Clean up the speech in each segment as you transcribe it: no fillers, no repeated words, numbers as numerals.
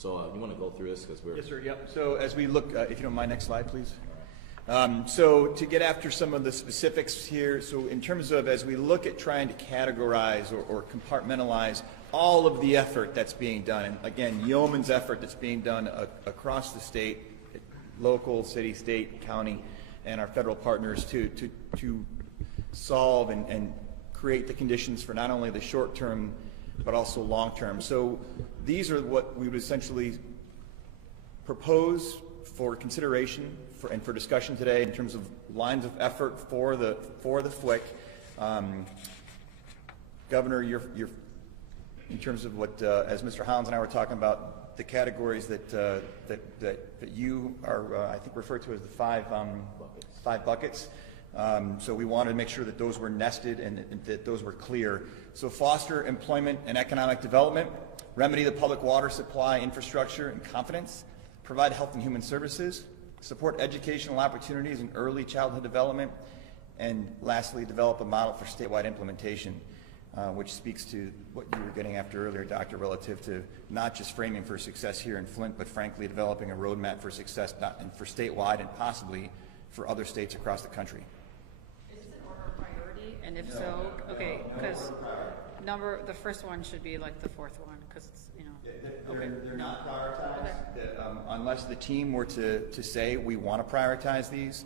So you want to go through this because we're... Yes, sir. Yep. So as we look, if you don't mind, next slide, please. So to get after some of the specifics here, so in terms of as we look at trying to categorize or compartmentalize all of the effort that's being done, and again, yeoman's effort that's being done across the state, local, city, state, county, and our federal partners to solve and create the conditions for not only the short term but also long term. So these are what we would essentially propose for consideration and for discussion today in terms of lines of effort for the FWICC. Governor, you're in terms of what, as Mr. Hollins and I were talking about, the categories that you are, I think, referred to as the five buckets. So we wanted to make sure that those were nested and that those were clear. So foster employment and economic development, remedy the public water supply infrastructure and confidence, provide health and human services, support educational opportunities in early childhood development, and lastly, develop a model for statewide implementation, which speaks to what you were getting after earlier, Doctor, relative to not just framing for success here in Flint, but frankly developing a roadmap for success for statewide and possibly for other states across the country. Is this an order of priority? And if so, okay, because the first one should be like the fourth one, because it's, you know. They're not prioritized. Okay. Unless the team were to say we want to prioritize these,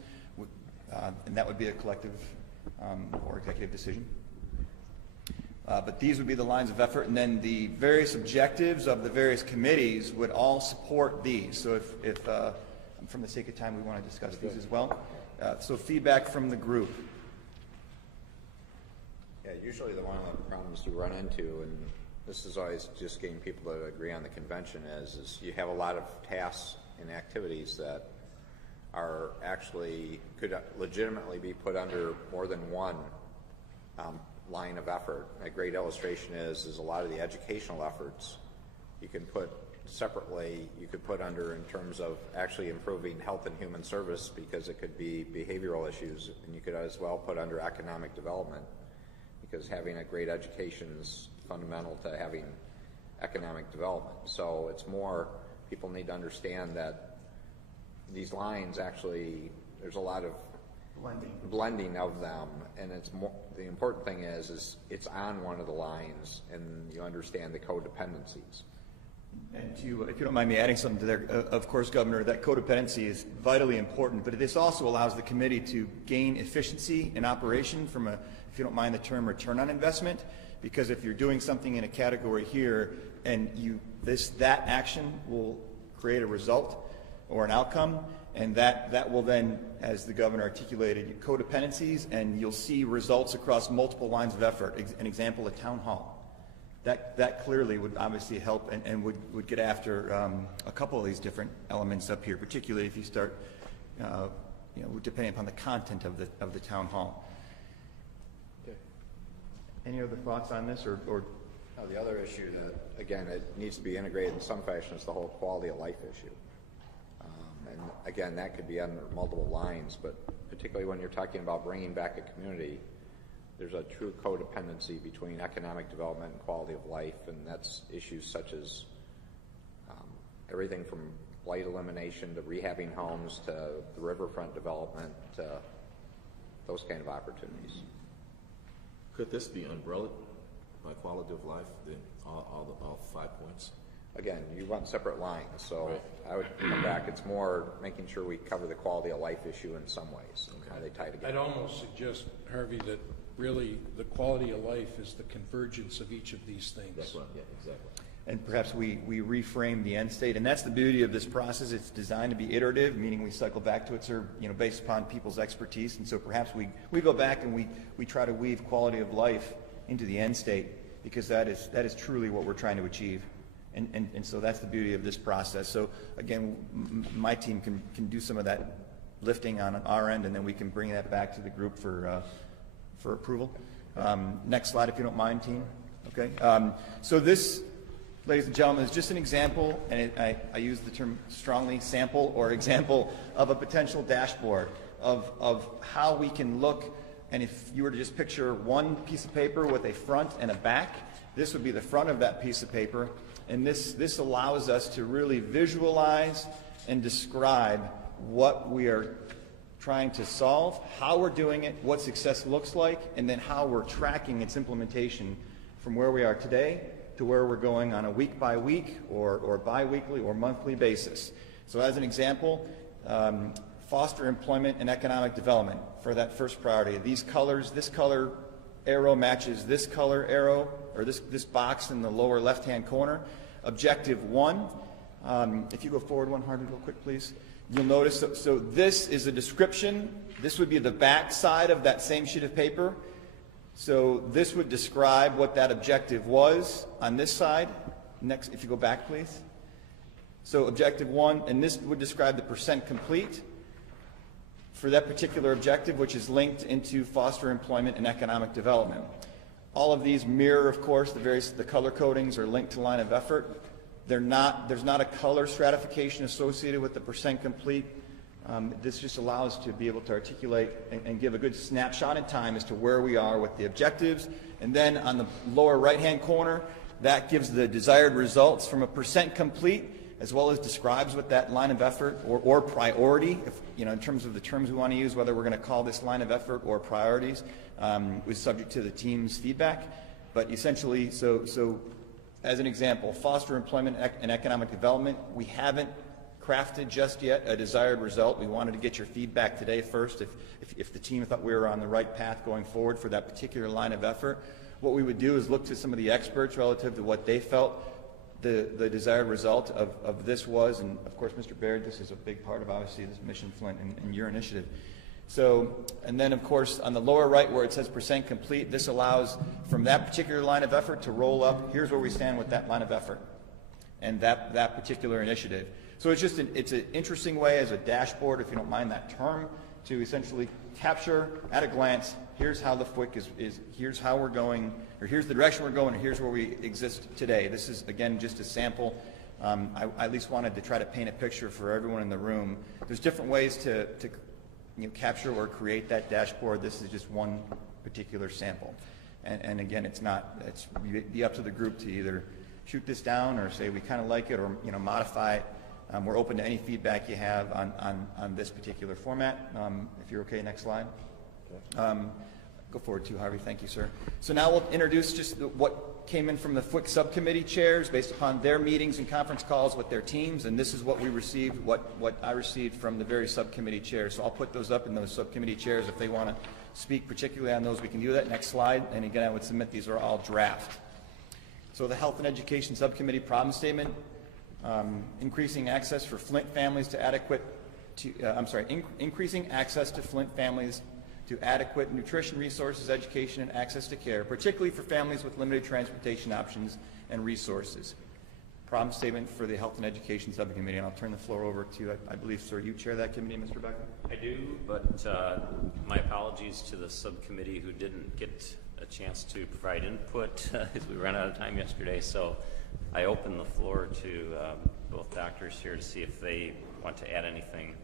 and that would be a collective or executive decision. But these would be the lines of effort, and then the various objectives of the various committees would all support these. So if from the sake of time, we want to discuss these as well. So feedback from the group. Yeah, usually the one of the problems we run into, and this is always just getting people to agree on the convention, is you have a lot of tasks and activities that are actually could legitimately be put under more than one line of effort. A great illustration is a lot of the educational efforts you can put separately, you could put under in terms of actually improving health and human service, because it could be behavioral issues, and you could as well put under economic development, because having a great education is fundamental to having economic development. So it's more, people need to understand that these lines actually, there's a lot of blending of them, and it's more, the important thing is it's on one of the lines, and you understand the codependencies. And if you don't mind me adding something to there, of course, Governor, that codependency is vitally important, but this also allows the committee to gain efficiency in operation from a, if you don't mind the term, return on investment, because if you're doing something in a category here and that action will create a result or an outcome, and that will then, as the Governor articulated, codependencies, and you'll see results across multiple lines of effort. An example, a town hall. That clearly would obviously help and would get after a couple of these different elements up here, particularly if you start, depending upon the content of the town hall. Okay. Any other thoughts on this, or? No, the other issue that, again, it needs to be integrated in some fashion is the whole quality of life issue. And again, that could be on multiple lines, but particularly when you're talking about bringing back a community, there's a true codependency between economic development and quality of life, and that's issues such as everything from blight elimination to rehabbing homes to the riverfront development to those kind of opportunities. Could this be umbrellaed by quality of life, all 5 points? Again, you want separate lines, so right. I would come back. It's more making sure we cover the quality of life issue in some ways, and how they tie together. I'd almost suggest, Harvey, that really the quality of life is the convergence of each of these things. That's right, yeah, exactly. And perhaps we reframe the end state, and that's the beauty of this process. It's designed to be iterative, meaning we cycle back to it, based upon people's expertise, and so perhaps we go back and we try to weave quality of life into the end state, because that is truly what we're trying to achieve. And so that's the beauty of this process. So again, my team can do some of that lifting on our end, and then we can bring that back to the group for approval. Next slide, if you don't mind, team. Okay. So this, ladies and gentlemen, is just an example, and I use the term strongly, sample or example of a potential dashboard of how we can look. And if you were to just picture one piece of paper with a front and a back, this would be the front of that piece of paper. And this allows us to really visualize and describe what we are trying to solve, how we're doing it, what success looks like, and then how we're tracking its implementation from where we are today to where we're going on a week-by-week or bi-weekly or monthly basis. So as an example, foster employment and economic development for that first priority. These colors, this color arrow matches this color arrow, or this box in the lower left-hand corner. Objective 1, if you go forward one, Harvey, real quick, please. You'll notice, so this is a description. This would be the back side of that same sheet of paper. So this would describe what that objective was on this side. Next, if you go back, please. So objective 1, and this would describe the percent complete for that particular objective, which is linked into foster employment and economic development. All of these mirror, of course, the color codings are linked to line of effort. There's not a color stratification associated with the percent complete. This just allows us to be able to articulate and give a good snapshot in time as to where we are with the objectives. And then on the lower right-hand corner, that gives the desired results from a percent complete, as well as describes what that line of effort or priority, if, in terms of the terms we want to use, whether we're going to call this line of effort or priorities, is subject to the team's feedback. But essentially, so as an example, foster employment and economic development, we haven't crafted just yet a desired result. We wanted to get your feedback today first if the team thought we were on the right path going forward for that particular line of effort. What we would do is look to some of the experts relative to what they felt the desired result of this was, and of course, Mr. Baird, this is a big part of obviously this Mission Flint and your initiative. So, and then of course on the lower right where it says percent complete, this allows from that particular line of effort to roll up, here's where we stand with that line of effort and that particular initiative. So it's an interesting way as a dashboard, if you don't mind that term, to essentially capture at a glance, here's how the FWICC is here's how we're going, or here's the direction we're going, and here's where we exist today. This is, again, just a sample. I at least wanted to try to paint a picture for everyone in the room. There's different ways to capture or create that dashboard. This is just one particular sample. And again, it's be up to the group to either shoot this down or say we kind of like it or modify it. We're open to any feedback you have on this particular format. If you're okay, next slide. Go forward too, Harvey. Thank you, sir. So now we'll introduce just what came in from the FWICC subcommittee chairs based upon their meetings and conference calls with their teams, and this is what we received, what I received from the various subcommittee chairs. So I'll put those up in those subcommittee chairs. If they want to speak particularly on those, we can do that. Next slide. And again, I would submit these are all draft. So the Health and Education Subcommittee problem statement, increasing access for Flint families to increasing access to Flint families to adequate nutrition resources, education, and access to care, particularly for families with limited transportation options and resources. Problem statement for the Health and Education Subcommittee, and I'll turn the floor over to, I believe, sir, you chair that committee, Mr. Becker? I do, but my apologies to the subcommittee who didn't get a chance to provide input as we ran out of time yesterday, so I open the floor to both doctors here to see if they want to add anything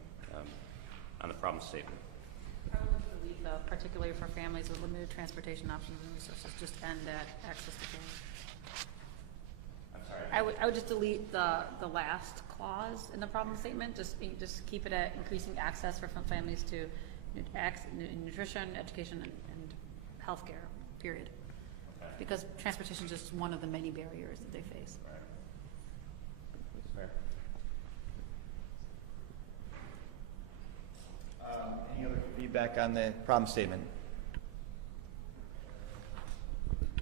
on the problem statement. I would delete particularly for families with limited transportation options and resources, just end at access to care. I'm sorry? I would just delete the last clause in the problem statement, just keep it at increasing access for families to nutrition, education, and health care, period. Okay. Because transportation is just one of the many barriers that they face. Right. Fair. Any other feedback on the problem statement?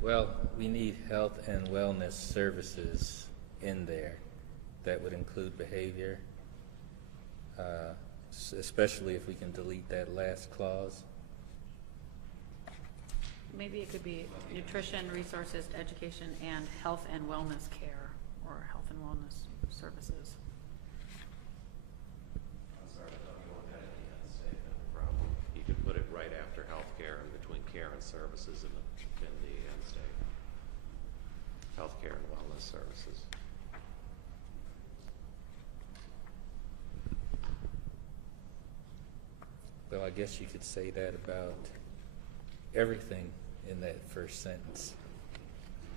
Well, we need health and wellness services in there. That would include behavior, especially if we can delete that last clause. Maybe it could be nutrition, resources, education, and health and wellness care, or health and wellness services. I'm sorry, I don't know what that is. Problem. You could put it right after healthcare and between care and services in the end state. Healthcare and wellness services. Well, I guess you could say that about everything in that first sentence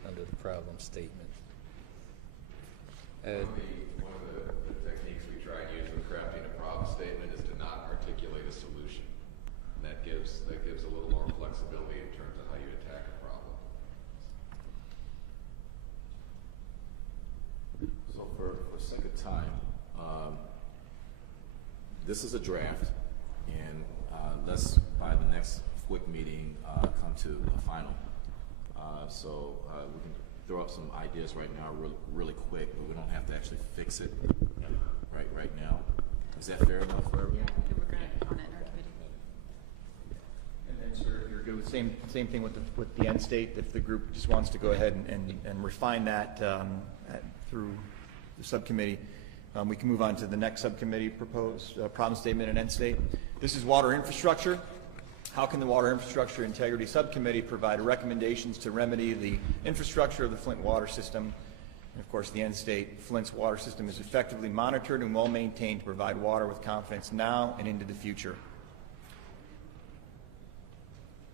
under the problem statement. One of the techniques we try and use when crafting a problem statement is to not articulate a solution. And that gives a little more flexibility in terms of how you attack a problem. So for sake of time, this is a draft, and let's, by the next FWICC meeting, come to a final. So we can throw up some ideas right now really quick, but we don't have to actually fix it right now. Is that fair enough for everyone? Yeah, we can work on it in our committee. And then, sir, you're good with same thing with the end state. If the group just wants to go ahead and refine that through the subcommittee, we can move on to the next subcommittee proposed problem statement and end state. This is water infrastructure. How can the Water Infrastructure Integrity Subcommittee provide recommendations to remedy the infrastructure of the Flint water system? And of course, the end state, Flint's water system is effectively monitored and well maintained to provide water with confidence now and into the future.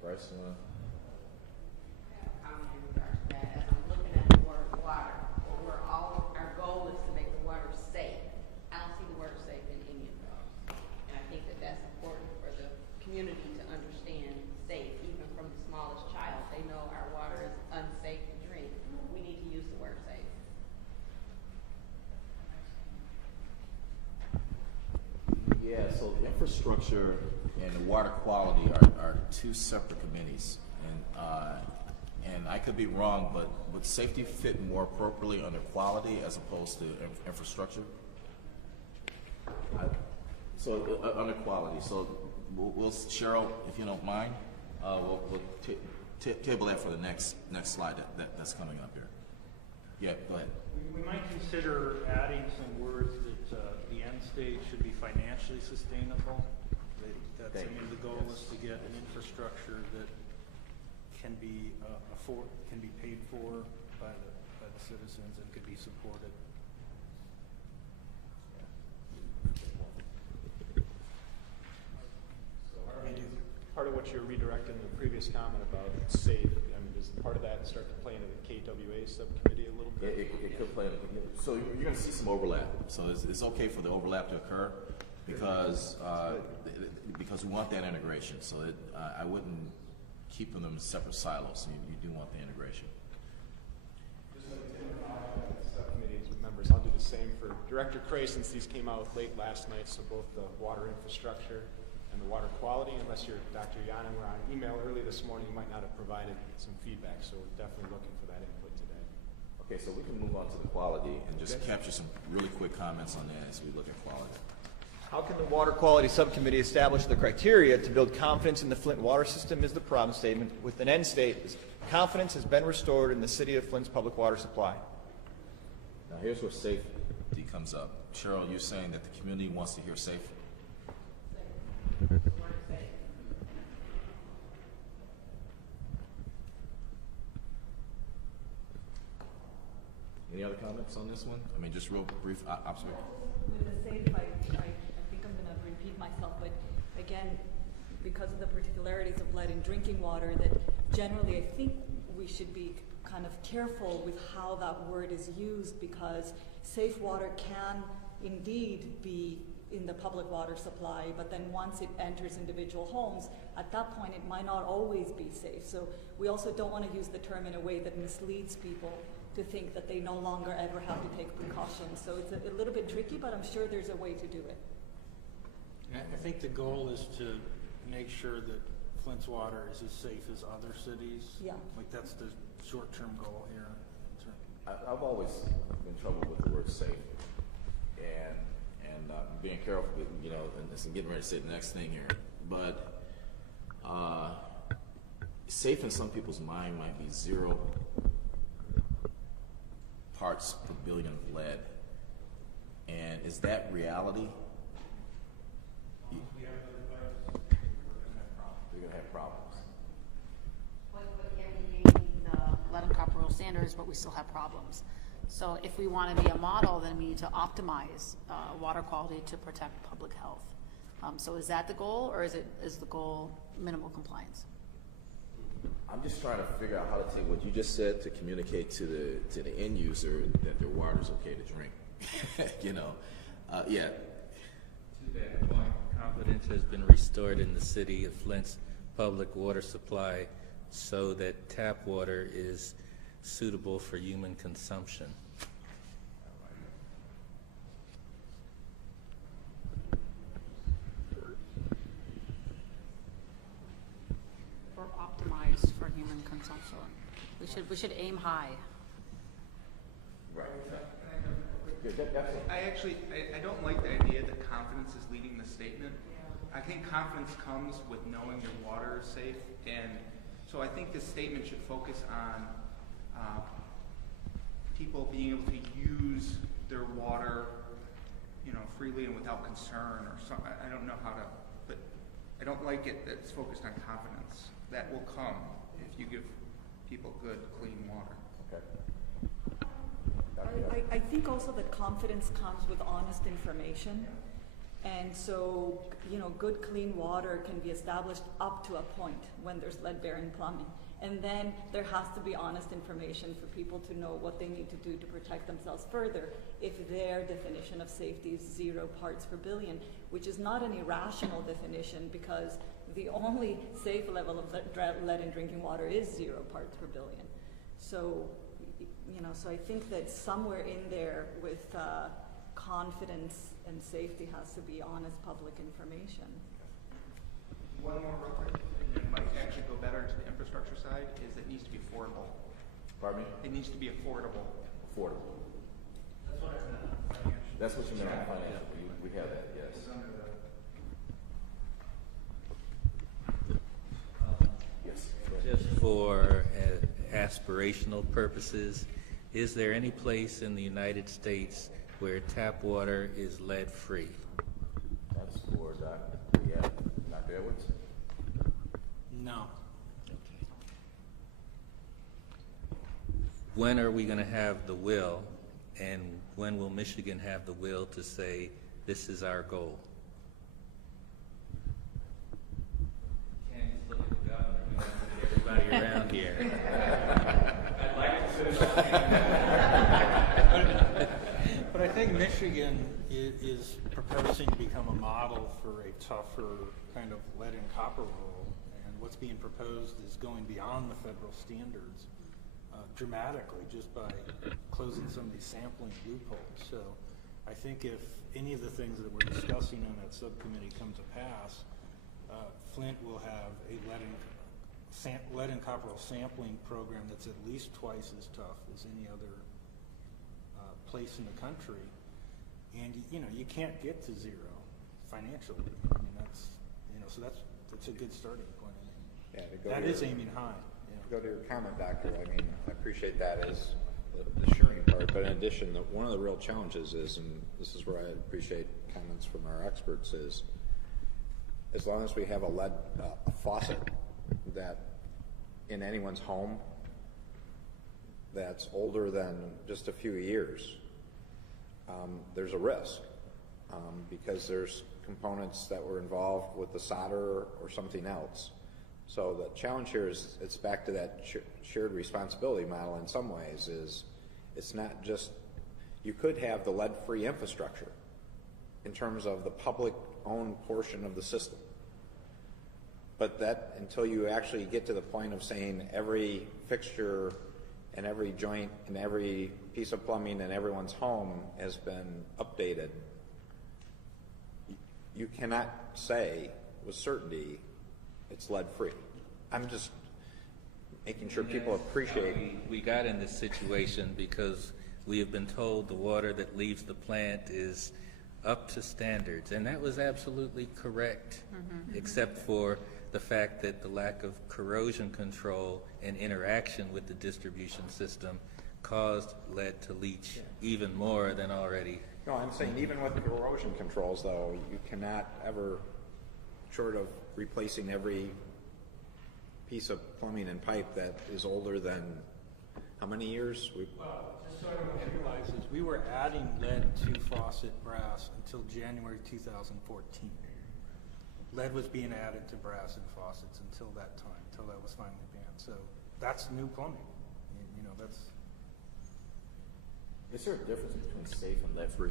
Bryce, you wanna? I'm in regards to that. As I'm looking at the word water, our goal is to make the water safe. I don't see the word safe in any of those. And I think that that's important for the community to understand safe, even from the smallest child. They know our water is unsafe to drink. We need to use the word safe. Yeah, so infrastructure and water quality are two separate committees, and I could be wrong, but would safety fit more appropriately under quality as opposed to infrastructure? Under quality. So we'll Cheryl, if you don't mind, we'll table that for the next slide that's coming up here. Yeah, go ahead. We might consider adding some words that the end state should be financially sustainable. That's, I mean, the goal is to get an infrastructure that can be paid for by the citizens and could be supported. Part of what you're redirecting the previous comment about safe, I mean, does part of that start to play into the KWA subcommittee a little bit? It could play. So you're going to see some overlap. So it's okay for the overlap to occur because we want that integration. So I wouldn't keep them in separate silos. You do want the integration. Just like subcommittees members, I'll do the same for Director Cray since these came out late last night. So both the water infrastructure and the water quality, unless you're Dr. Yanin, we're on email early this morning, you might not have provided some feedback, so we're definitely looking for that input today. Okay, so we can move on to the quality and just capture some really quick comments on that as we look at quality. How can the Water Quality Subcommittee establish the criteria to build confidence in the Flint water system is the problem statement. With an end state, confidence has been restored in the city of Flint's public water supply. Now here's where safety comes up. Cheryl, you're saying that the community wants to hear safe? Any other comments on this one? I mean, just real brief observation. With the safe, I think I'm going to repeat myself, but again, because of the particularities of lead in drinking water, that generally I think we should be kind of careful with how that word is used, because safe water can indeed be in the public water supply, but then once it enters individual homes, at that point it might not always be safe. So we also don't want to use the term in a way that misleads people to think that they no longer ever have to take precautions. So it's a little bit tricky, but I'm sure there's a way to do it. I think the goal is to make sure that Flint's water is as safe as other cities. Yeah. Like that's the short-term goal here. I've always been in trouble with the word safe, and being careful, you know, and getting ready to say the next thing here. But safe in some people's mind might be 0 parts per billion of lead, and is that reality? You're going to have problems. But yet we meet the lead and copper oil standards, but we still have problems. So if we want to be a model, then we need to optimize water quality to protect public health. So is that the goal, or is the goal minimal compliance? I'm just trying to figure out how to take what you just said to communicate to the end user that their water is okay to drink. Yeah. To that point, confidence has been restored in the city of Flint's public water supply so that tap water is suitable for human consumption. Or optimized for human consumption. We should aim high. Right. I don't like the idea that confidence is leading the statement. I think confidence comes with knowing your water is safe, and so I think this statement should focus on people being able to use their water, freely and without concern, or some. I don't know how to, but I don't like it that it's focused on confidence. That will come if you give people good, clean water. Okay. I think also that confidence comes with honest information. And so, good clean water can be established up to a point when there's lead-bearing plumbing. And then there has to be honest information for people to know what they need to do to protect themselves further if their definition of safety is 0 parts per billion, which is not an irrational definition because the only safe level of lead in drinking water is 0 parts per billion. So, so I think that somewhere in there with confidence and safety has to be honest public information. One more real quick, and it might actually go better into the infrastructure side, is it needs to be affordable. Pardon me? It needs to be affordable. Affordable. That's what I meant. That's what you meant on financial. We have that, yes. Yes. Just for aspirational purposes, is there any place in the United States where tap water is lead-free? That's for Dr. Edwards. No. Okay. When are we going to have the will, and when will Michigan have the will to say, this is our goal? You can't just look at the governor. We have to look at everybody around here. I'd like to. But I think Michigan is proposing to become a model for a tougher kind of lead and copper rule, and what's being proposed is going beyond the federal standards dramatically just by closing some of these sampling loopholes. So I think if any of the things that we're discussing on that subcommittee come to pass, Flint will have a lead and copper sampling program that's at least twice as tough as any other place in the country, and you can't get to 0 financially. I mean, so that's a good starting point. I think. Yeah, that is aiming high. To go to your comment, Doctor, I appreciate that as the sharing part, but in addition, one of the real challenges is, and this is where I appreciate comments from our experts, is as long as we have a lead faucet that in anyone's home that's older than just a few years, there's a risk because there's components that were involved with the solder or something else. So the challenge here is it's back to that shared responsibility model in some ways. Is it's not just, you could have the lead-free infrastructure in terms of the public-owned portion of the system. But that, until you actually get to the point of saying every fixture and every joint and every piece of plumbing in everyone's home has been updated, you cannot say with certainty it's lead-free. I'm just making sure people appreciate. We got in this situation because we have been told the water that leaves the plant is up to standards, and that was absolutely correct, except for the fact that the lack of corrosion control and interaction with the distribution system caused lead to leach even more than already. No, I'm saying even with corrosion controls, though, you cannot ever, short of replacing every piece of plumbing and pipe that is older than how many years? Well, just so everyone realizes, we were adding lead to faucet brass until January 2014. lead was being added to brass and faucets until that time, until that was finally banned. So that's new plumbing. You know, that's. Is there a difference between safe and lead-free?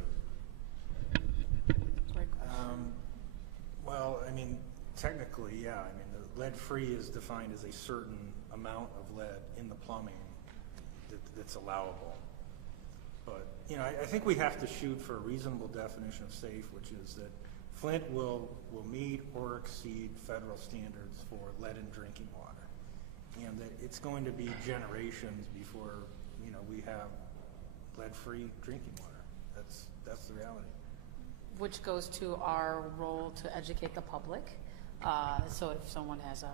Well, I mean, technically, yeah. I mean, the lead-free is defined as a certain amount of lead in the plumbing that's allowable. But, you know, I think we have to shoot for a reasonable definition of safe, which is that Flint will meet or exceed federal standards for lead in drinking water. And that it's going to be generations before, you know, we have lead-free drinking water. That's the reality. Which goes to our role to educate the public. So if someone is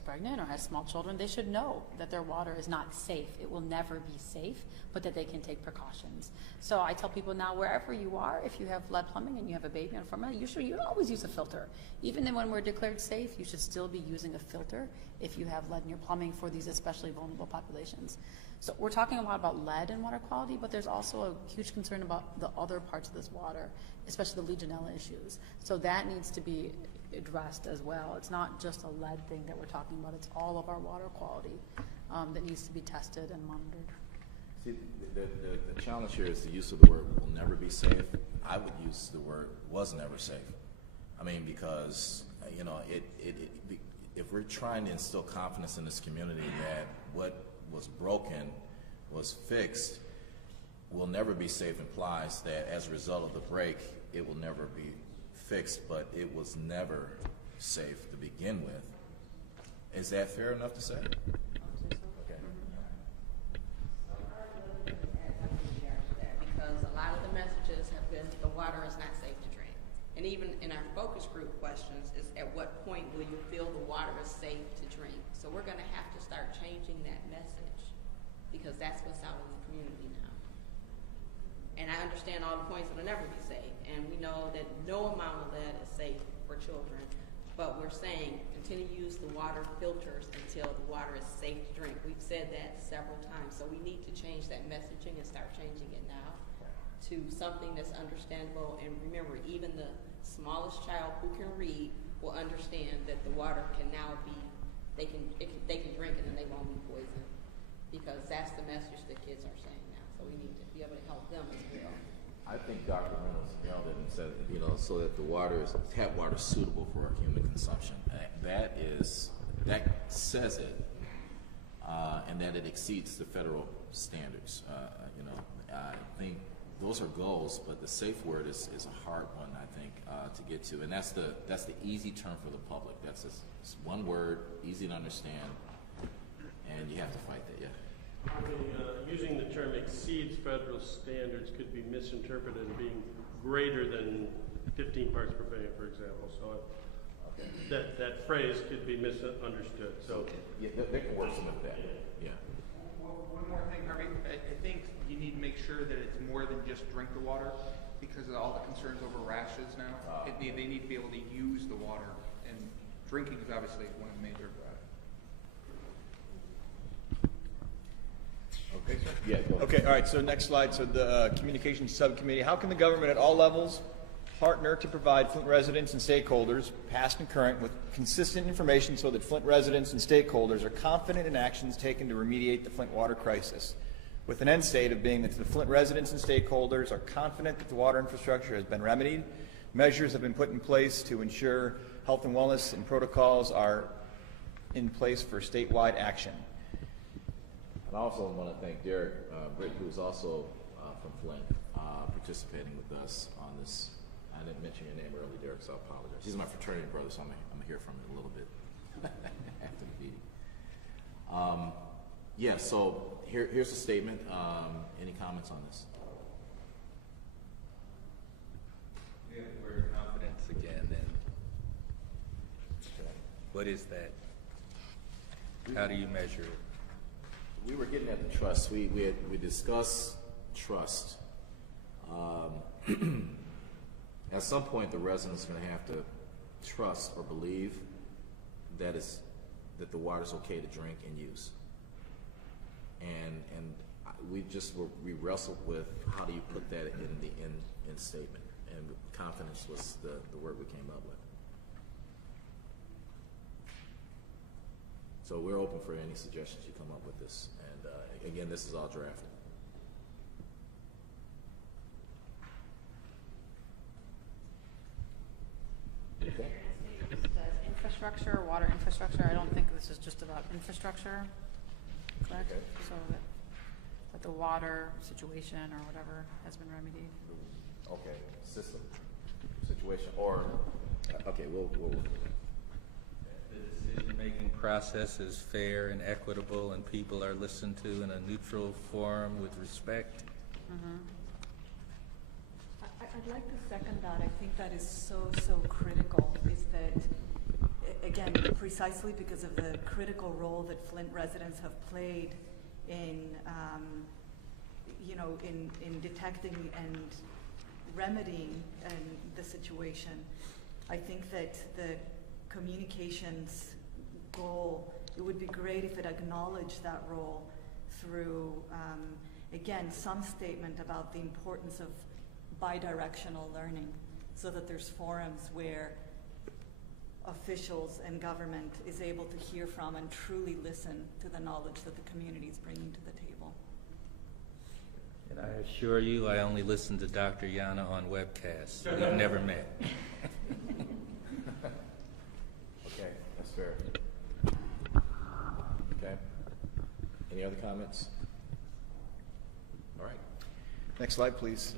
pregnant or has small children, they should know that their water is not safe. It will never be safe, but that they can take precautions. So I tell people now, wherever you are, if you have lead plumbing and you have a baby on formula, you always use a filter. Even then when we're declared safe, you should still be using a filter if you have lead in your plumbing for these especially vulnerable populations. So we're talking a lot about lead and water quality, but there's also a huge concern about the other parts of this water, especially the Legionella issues. So that needs to be addressed as well. It's not just a lead thing that we're talking about, it's all of our water quality that needs to be tested and monitored. See, the challenge here is the use of the word will never be safe. I would use the word was never safe. I mean, because, you know, if we're trying to instill confidence in this community that what was broken was fixed, will never be safe implies that as a result of the break, it will never be fixed, but it was never safe to begin with. Is that fair enough to say? Okay. Because a lot of the messages have been the water is not safe to drink. And even in our focus group questions is at what point will you feel the water is safe to drink? So we're going to have to start changing that message because that's what's out in the community now. And I understand all the points that will never be safe. And we know that no amount of lead is safe for children. But we're saying continue to use the water filters until the water is safe to drink. We've said that several times. So we need to change that messaging and start changing it now to something that's understandable. And remember, even the smallest child who can read will understand that the water can now be, they can drink it and they won't be poisoned. Because that's the message that kids are saying now. So we need to be able to help them as well. I think Dr. Reynolds nailed it and said, you know, so that the tap water is suitable for our human consumption. That says it, and that it exceeds the federal standards. You know, I think those are goals, but the safe word is a hard one, I think, to get to, and that's the easy term for the public. That's just one word, easy to understand, and you have to fight that. Yeah. Using the term exceeds federal standards could be misinterpreted as being greater than 15 parts per billion, for example. So that phrase could be misunderstood. So yeah, they can work some of that. Yeah. Well, one more thing, Harvey. I think you need to make sure that it's more than just drink the water because of all the concerns over rashes now. They need to be able to use the water, and drinking is obviously one of the major Okay, sir. Yeah, go ahead. Okay, all right, so next slide. So the Communications Subcommittee, how can the government at all levels partner to provide Flint residents and stakeholders, past and current, with consistent information so that Flint residents and stakeholders are confident in actions taken to remediate the Flint water crisis, with an end state of being that the Flint residents and stakeholders are confident that the water infrastructure has been remedied, measures have been put in place to ensure health and wellness and protocols are in place for statewide action. And I also want to thank Derek Britt, who's also from Flint, participating with us on this. I didn't mention your name earlier, Derek, so I apologize. He's my fraternity brother, so I'm going to hear from him a little bit after the meeting. Yeah, so here's a statement. Any comments on this? Yeah, the word confidence again, and what is that? How do you measure it? We were getting at the trust. We discussed trust. At some point, the residents are going to have to trust or believe that the water is okay to drink and use. And we wrestled with how do you put that in statement, and confidence was the word we came up with. So we're open for any suggestions you come up with this. And again, this is all drafted. Okay. Infrastructure, water infrastructure, I don't think this is just about infrastructure, correct? Okay. So that the water situation or whatever has been remedied. Okay, system, situation, or, okay, we'll The decision-making process is fair and equitable, and people are listened to in a neutral forum with respect. I'd like to second that. I think that is so critical, is that, again, precisely because of the critical role that Flint residents have played in, in detecting and remedying the situation. I think that the communications goal, it would be great if it acknowledged that role through, again, some statement about the importance of bidirectional learning, so that there's forums where officials and government is able to hear from and truly listen to the knowledge that the community is bringing to the table. And I assure you, I only listen to Dr. Yana on webcasts. We've never met. okay, that's fair. Okay. Any other comments? All right. Next slide, please.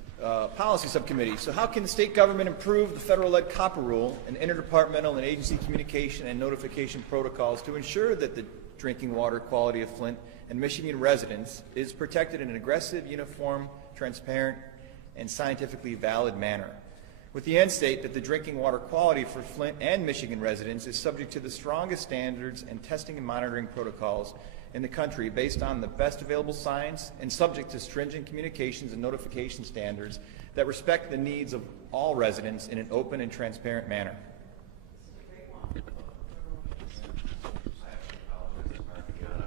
Policy Subcommittee. So how can the state government improve the federal lead copper rule and interdepartmental and agency communication and notification protocols to ensure that the drinking water quality of Flint and Michigan residents is protected in an aggressive, uniform, transparent, and scientifically valid manner, with the end state that the drinking water quality for Flint and Michigan residents is subject to the strongest standards and testing and monitoring protocols in the country based on the best available science and subject to stringent communications and notification standards that respect the needs of all residents in an open and transparent manner.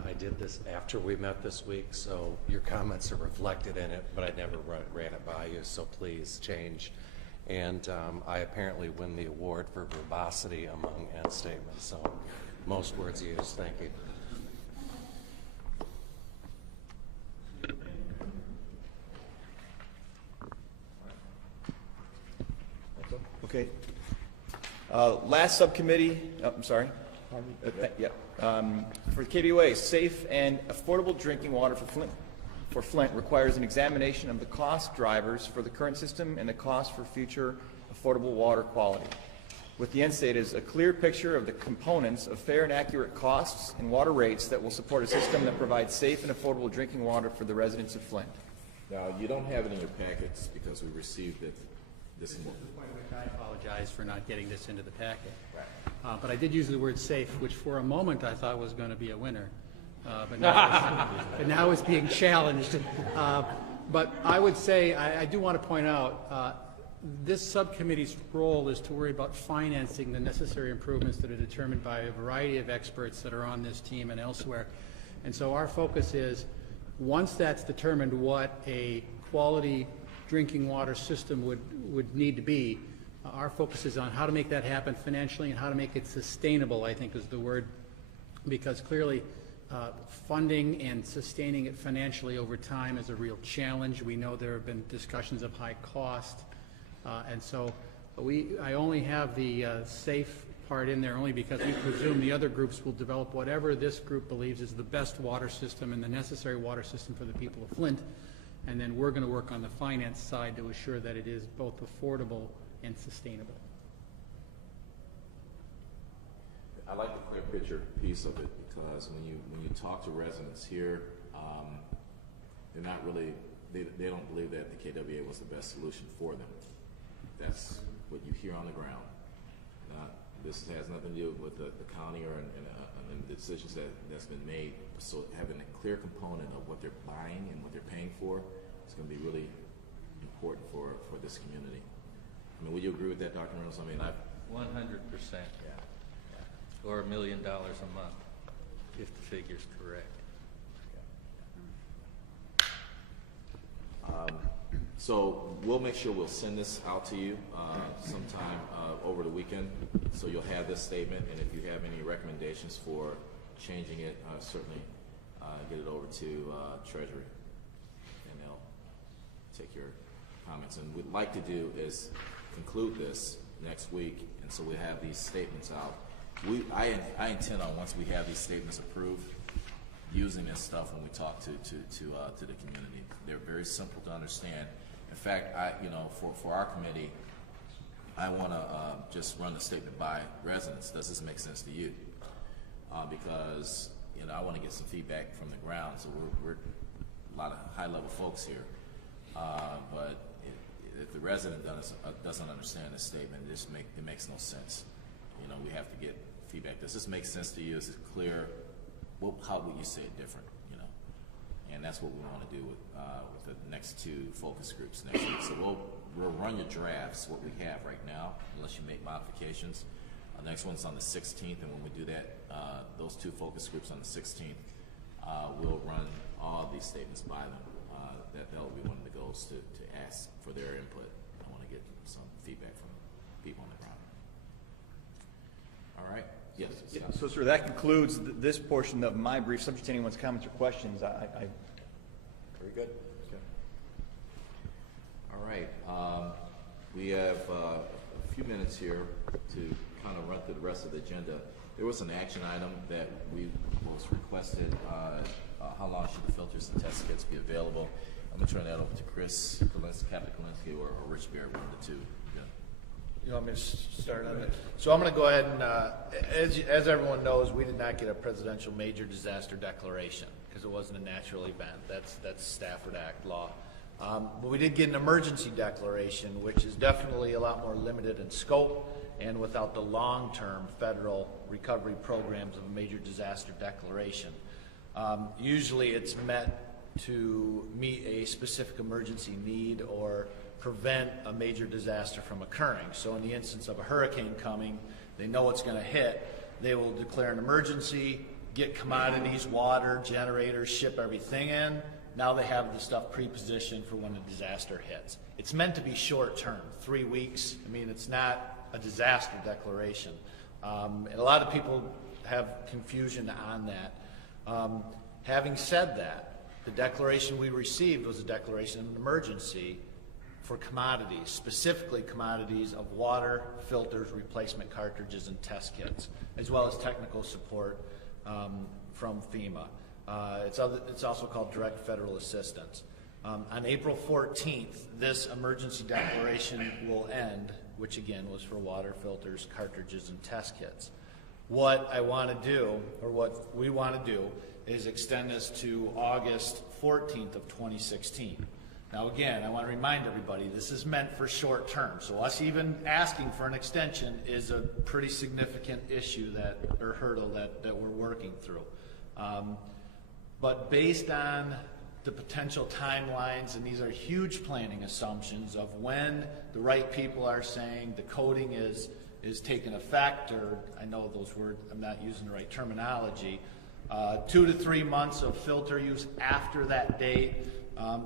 I did this after we met this week, so your comments are reflected in it, but I never ran it by you, so please change. And I apparently win the award for verbosity among end statements, so most words used. Thank you. Okay. Last subcommittee, I'm sorry. For KWA, safe and affordable drinking water for Flint requires an examination of the cost drivers for the current system and the cost for future affordable water quality. With the end state is a clear picture of the components of fair and accurate costs and water rates that will support a system that provides safe and affordable drinking water for the residents of Flint. Now, you don't have it in your packets because we received it this morning. I apologize for not getting this into the packet. But I did use the word safe, which for a moment I thought was going to be a winner. But now it's being challenged. But I would say, I do want to point out, this subcommittee's role is to worry about financing the necessary improvements that are determined by a variety of experts that are on this team and elsewhere. And so our focus is, once that's determined what a quality drinking water system would need to be, our focus is on how to make that happen financially and how to make it sustainable, I think is the word, because clearly funding and sustaining it financially over time is a real challenge. We know there have been discussions of high cost, and so I only have the safe part in there only because we presume the other groups will develop whatever this group believes is the best water system and the necessary water system for the people of Flint, and then we're going to work on the finance side to assure that it is both affordable and sustainable. I like the clear picture piece of it because when you talk to residents here, they're not really, they don't believe that the KWA was the best solution for them. That's what you hear on the ground. This has nothing to do with the county or and the decisions that's been made. So having a clear component of what they're buying and what they're paying for is going to be really important for this community. I mean, would you agree with that, Dr. Reynolds? I mean, 100%. Or $1 million a month, if the figure's correct. So we'll make sure we'll send this out to you sometime over the weekend, so you'll have this statement, and if you have any recommendations for changing it, certainly get it over to Treasury, and they'll take your comments. And what we'd like to do is conclude this next week, and so we have these statements out. I intend on, once we have these statements approved, using this stuff when we talk to the community. They're very simple to understand. In fact, for our committee, I want to just run the statement by residents. Does this make sense to you? Because I want to get some feedback from the ground. So we're a lot of high-level folks here, but if the resident doesn't understand this statement, it makes no sense. We have to get feedback. Does this make sense to you? Is it clear? How would you say it different? And that's what we want to do with the next two focus groups next week. So we'll run your drafts, what we have right now, unless you make modifications. The next one's on the 16th, and when we do that, those two focus groups on the 16th, we'll run all of these statements by them. That'll be one of the goals to ask for their input. I want to get some feedback from people on the ground. All right. Yes. Yeah, so, sir, that concludes this portion of my brief. Subject to anyone's comments or questions, Very good. Okay. All right. We have a few minutes here to kind of run through the rest of the agenda. There was an action item that was requested. How long should the filters and test kits be available? I'm going to turn that over to Chris Captain Kalinsky, or Rich Bear, one of the two. You want me to start on it? So I'm going to go ahead and, as everyone knows, we did not get a presidential major disaster declaration because it wasn't a natural event. That's Stafford Act law. But we did get an emergency declaration, which is definitely a lot more limited in scope and without the long-term federal recovery programs of a major disaster declaration. Usually it's meant to meet a specific emergency need or prevent a major disaster from occurring. So in the instance of a hurricane coming, they know it's going to hit, they will declare an emergency, get commodities, water, generators, ship everything in. Now they have the stuff pre-positioned for when a disaster hits. It's meant to be short-term, 3 weeks. I mean, it's not a disaster declaration. And a lot of people have confusion on that. Having said that, the declaration we received was a declaration of an emergency for commodities, specifically commodities of water, filters, replacement cartridges, and test kits, as well as technical support from FEMA. It's also called direct federal assistance. On April 14th, this emergency declaration will end, which again was for water, filters, cartridges, and test kits. What I want to do, or what we want to do, is extend this to August 14th of 2016. Now again, I want to remind everybody, this is meant for short term, so us even asking for an extension is a pretty significant issue or hurdle that we're working through. But based on the potential timelines, and these are huge planning assumptions of when the right people are saying the coding is taking effect, or I know those words, I'm not using the right terminology, 2 to 3 months of filter use after that date,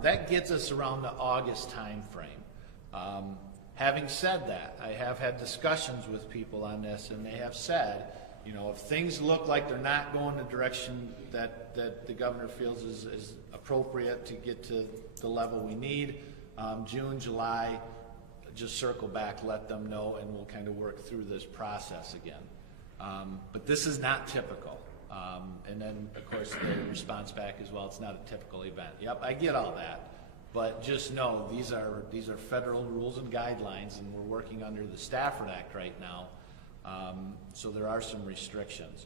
that gets us around the August time frame. Having said that, I have had discussions with people on this, and they have said, if things look like they're not going the direction that the governor feels is appropriate to get to the level we need, June, July, just circle back, let them know, and we'll kind of work through this process again. But this is not typical. And then, of course, the response back as well, it's not a typical event. Yep, I get all that. But just know these are federal rules and guidelines, and we're working under the Stafford Act right now. So there are some restrictions.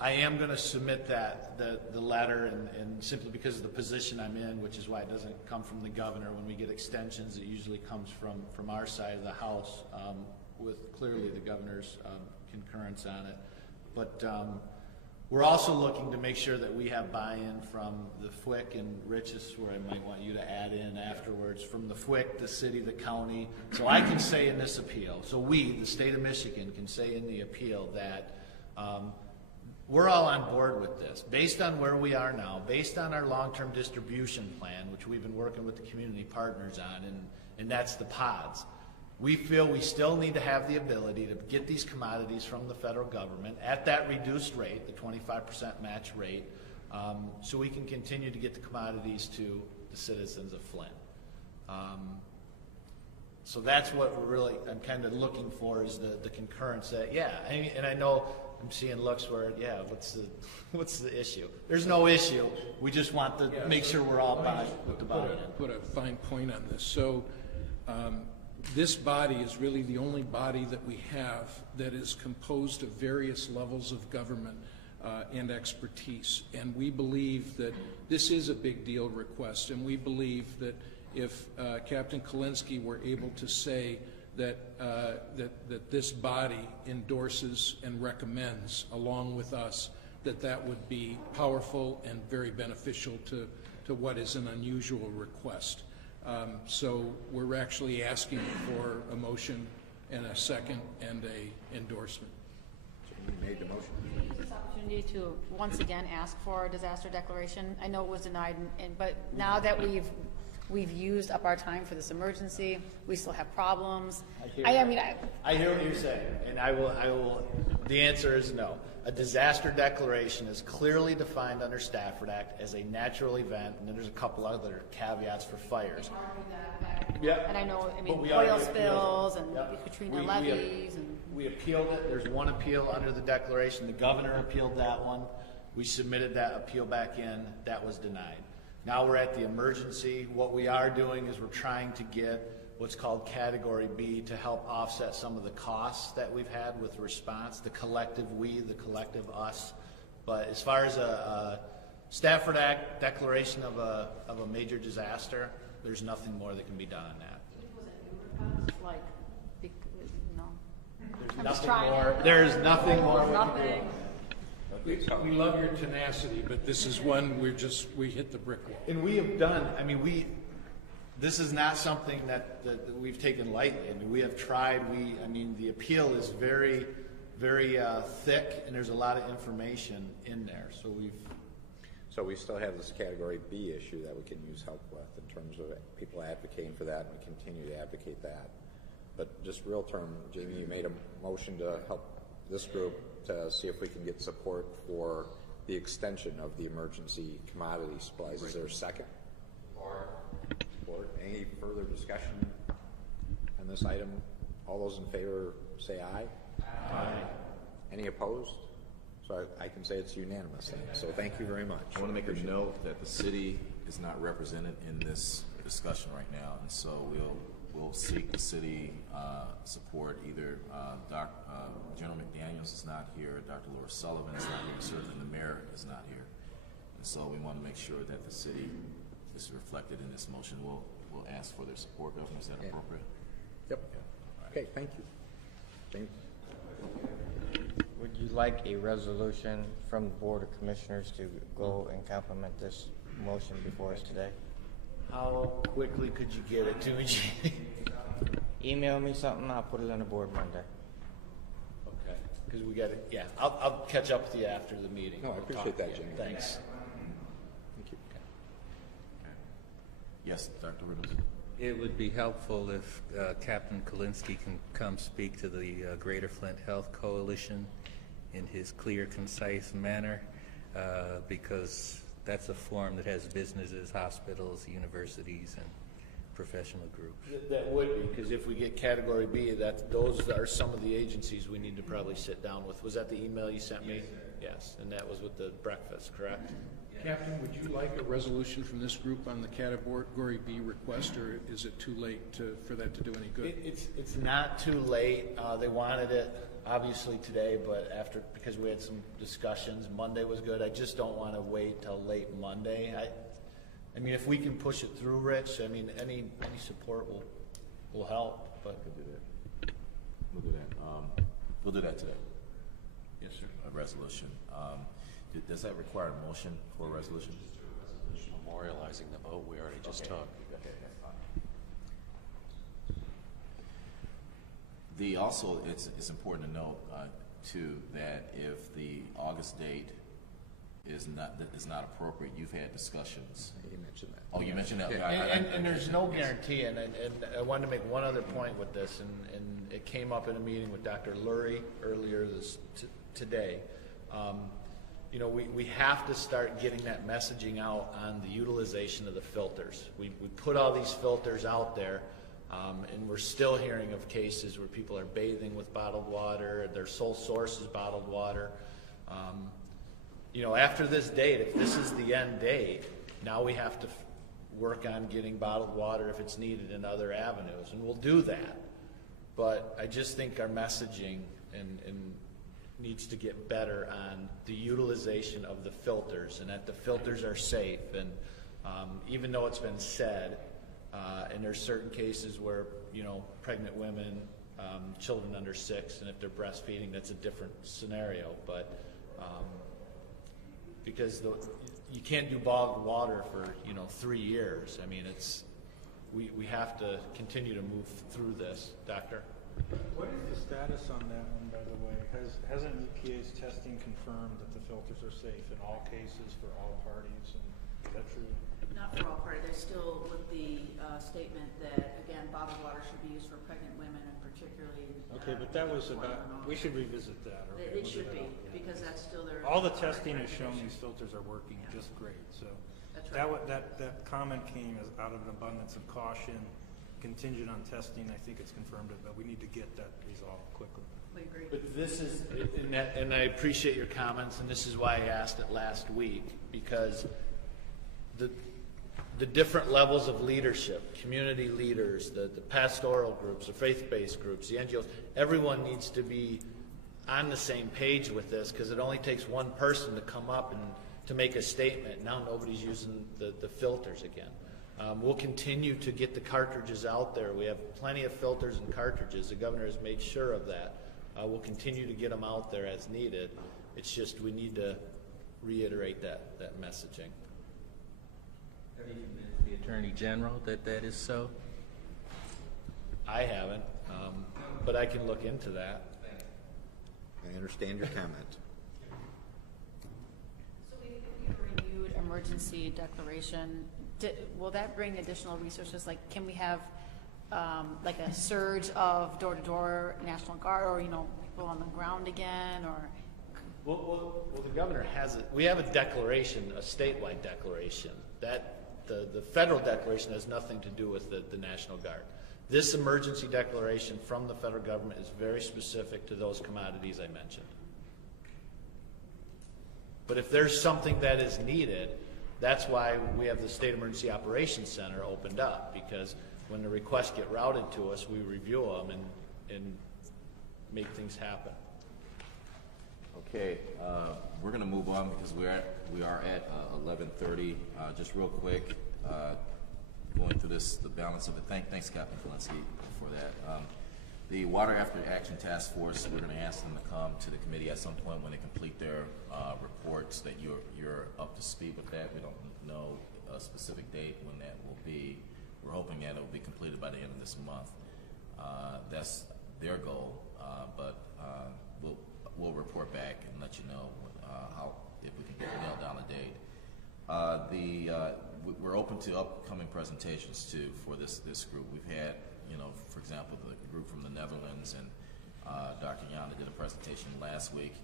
I am going to submit the letter, and simply because of the position I'm in, which is why it doesn't come from the governor. When we get extensions, it usually comes from our side of the House, with clearly the governor's concurrence on it. But we're also looking to make sure that we have buy-in from the FWICC, and Rich, this is where I might want you to add in afterwards, from the FWICC, the city, the county. So I can say in this appeal, so we, the state of Michigan, can say in the appeal that we're all on board with this. Based on where we are now, based on our long-term distribution plan, which we've been working with the community partners on, and that's the pods, We feel we still need to have the ability to get these commodities from the federal government at that reduced rate, the 25% match rate, so we can continue to get the commodities to the citizens of Flint. So that's what I'm kind of looking for, is the concurrence that, and I know I'm seeing looks where, what's the issue? There's no issue. We just want to make sure we're all with the bottom. Put a fine point on this. So this body is really the only body that we have that is composed of various levels of government and expertise. And we believe that this is a big deal request, and we believe that if Captain Kalinsky were able to say that this body endorses and recommends, along with us, that would be powerful and very beneficial to what is an unusual request. So we're actually asking for a motion and a second and a endorsement. You made the motion. Use this opportunity to once again ask for a disaster declaration. I know it was denied, but now that we've used up our time for this emergency, we still have problems. I hear what you're saying, and I will. The answer is no. A disaster declaration is clearly defined under Stafford Act as a natural event, and then there's a couple other caveats for fires. Yeah. And I know, oil spills and Katrina levees. We appealed it. There's one appeal under the declaration. The governor appealed that one. We submitted that appeal back in. That was denied. Now we're at the emergency. What we are doing is we're trying to get what's called Category B to help offset some of the costs that we've had with response, the collective we, the collective us. But as far as a Stafford Act declaration of a major disaster, there's nothing more that can be done on that. There's nothing more. We love your tenacity, but this is one we hit the brick wall. And we have done, this is not something that we've taken lightly. We have tried, the appeal is very, very thick, and there's a lot of information in there. So we still have this Category B issue that we can use help with in terms of people advocating for that, and we continue to advocate that. But just real term, Jamie, you made a motion to help this group to see if we can get support for the extension of the emergency commodity supplies. Is there a second? Or any further discussion on this item? All those in favor say aye. Aye. Any opposed? So I can say it's unanimous then. So thank you very much. I want to make a note that the city is not represented in this discussion right now, and so we'll seek the city support. Either General McDaniels is not here, Dr. Laura Sullivan is not here, certainly the mayor is not here, and so we want to make sure that the city is reflected in this motion. We'll ask for their support. Governor, is that appropriate? Yep. Yeah. Okay, thank you. James? Would you like a resolution from the Board of Commissioners to go and complement this motion before us today? How quickly could you get it to me? Email me something, I'll put it on the board Monday. Okay. Because we got it, I'll catch up with you after the meeting. No, I appreciate that, Jimmy. Thanks. Thank you. Okay. Yes, Dr. Riddles. It would be helpful if Captain Kalinsky can come speak to the Greater Flint Health Coalition in his clear, concise manner, because that's a forum that has businesses, hospitals, universities, and professional groups. That would be, because if we get Category B, those are some of the agencies we need to probably sit down with. Was that the email you sent me? Yes, and that was with the breakfast, correct? Captain, would you like a resolution from this group on the Category B request, or is it too late for that to do any good? It's not too late. They wanted it obviously today, but because we had some discussions, Monday was good. I just don't want to wait till late Monday. If we can push it through, Rich, any support will help. But We'll do that. We'll do that today. Yes, sir. A resolution. Does that require a motion for a resolution? Memorializing the vote we already just took. Also, it's important to note too that if the August date is not appropriate. You've had discussions. You mentioned that. Oh, you mentioned that. Yeah, and there's no guarantee, and I wanted to make one other point with this, and it came up in a meeting with Dr. Lurie earlier today. You know, we have to start getting that messaging out on the utilization of the filters. We put all these filters out there, and we're still hearing of cases where people are bathing with bottled water, their sole source is bottled water. You know, after this date, if this is the end date, now we have to work on getting bottled water if it's needed in other avenues, and we'll do that. But I just think our messaging and needs to get better on the utilization of the filters, and that the filters are safe. And even though it's been said, and there's certain cases where, you know, pregnant women, children under 6, and if they're breastfeeding, that's a different scenario. But because you can't do bottled water for, you know, 3 years. I mean, we have to continue to move through this. Doctor? What is the status on that one, by the way? Hasn't EPA's testing confirmed that the filters are safe in all cases for all parties? And is that true? Not for all parties. They're still with the statement that, again, bottled water should be used for pregnant women, and particularly. Okay, but that was about. We should revisit that. Or it should be, because that's still their. All the testing has shown these filters are working just great. So that's right. that comment came as out of an abundance of caution, contingent on testing. I think it's confirmed it, but we need to get that resolved quickly. We agree. But this is, and I appreciate your comments, and this is why I asked it last week, because the different levels of leadership, community leaders, the pastoral groups, the faith-based groups, the NGOs, everyone needs to be on the same page with this, because it only takes one person to come up and to make a statement. Now nobody's using the filters again. We'll continue to get the cartridges out there. We have plenty of filters and cartridges. The governor has made sure of that. We'll continue to get them out there as needed. It's just we need to reiterate that messaging. Have you convinced the Attorney General that is so? I haven't, but I can look into that. I understand your comment. So we renewed emergency declaration. Will that bring additional resources? Like, can we have like a surge of door-to-door National Guard, or, you know, people on the ground again, or? Well, the governor has it. We have a declaration, a statewide declaration. That the federal declaration has nothing to do with the National Guard. This emergency declaration from the federal government is very specific to those commodities I mentioned. But if there's something that is needed, that's why we have the State Emergency Operations Center opened up, because when the requests get routed to us, we review them and make things happen. Okay, we're going to move on because we are at 11:30. Just real quick, going through the balance of it. Thanks, Captain Kalinsky, for that. The Water After Action Task Force, we're going to ask them to come to the committee at some point when they complete their reports, that you're up to speed with that. We don't know a specific date when that will be. We're hoping that it will be completed by the end of this month. That's their goal, but we'll report back and let you know if we can nail down a date. We're open to upcoming presentations too for this group. We've had, for example, the group from the Netherlands, and Dr. Yana did a presentation last week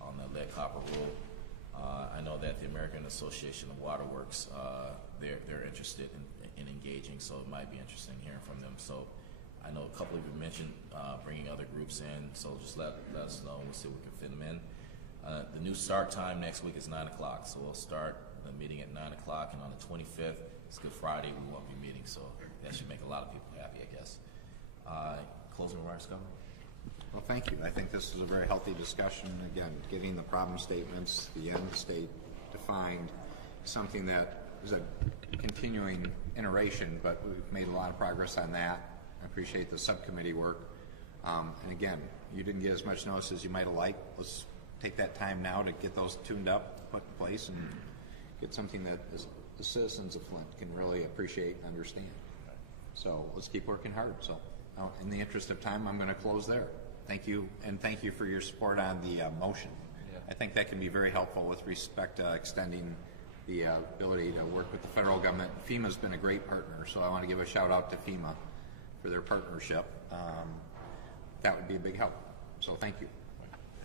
on the lead copper rule. I know that the American Association of Waterworks, they're interested in engaging, so it might be interesting hearing from them. So I know a couple of you mentioned bringing other groups in, so just let us know, and we'll see if we can fit them in. The new start time next week is 9 o'clock, so we'll start the meeting at 9 o'clock, and on the 25th, it's Good Friday, we won't be meeting, so that should make a lot of people happy, I guess. Closing remarks, Governor? Well, thank you. I think this is a very healthy discussion. Again, getting the problem statements, the end state defined, something that is a continuing iteration, but we've made a lot of progress on that. I appreciate the subcommittee work. And again, you didn't get as much notice as you might have liked. Let's take that time now to get those tuned up, put in place, and get something that the citizens of Flint can really appreciate and understand. So let's keep working hard. So in the interest of time, I'm going to close there. Thank you, and thank you for your support on the motion. I think that can be very helpful with respect to extending the ability to work with the federal government. FEMA's been a great partner, so I want to give a shout out to FEMA for their partnership. That would be a big help. So thank you.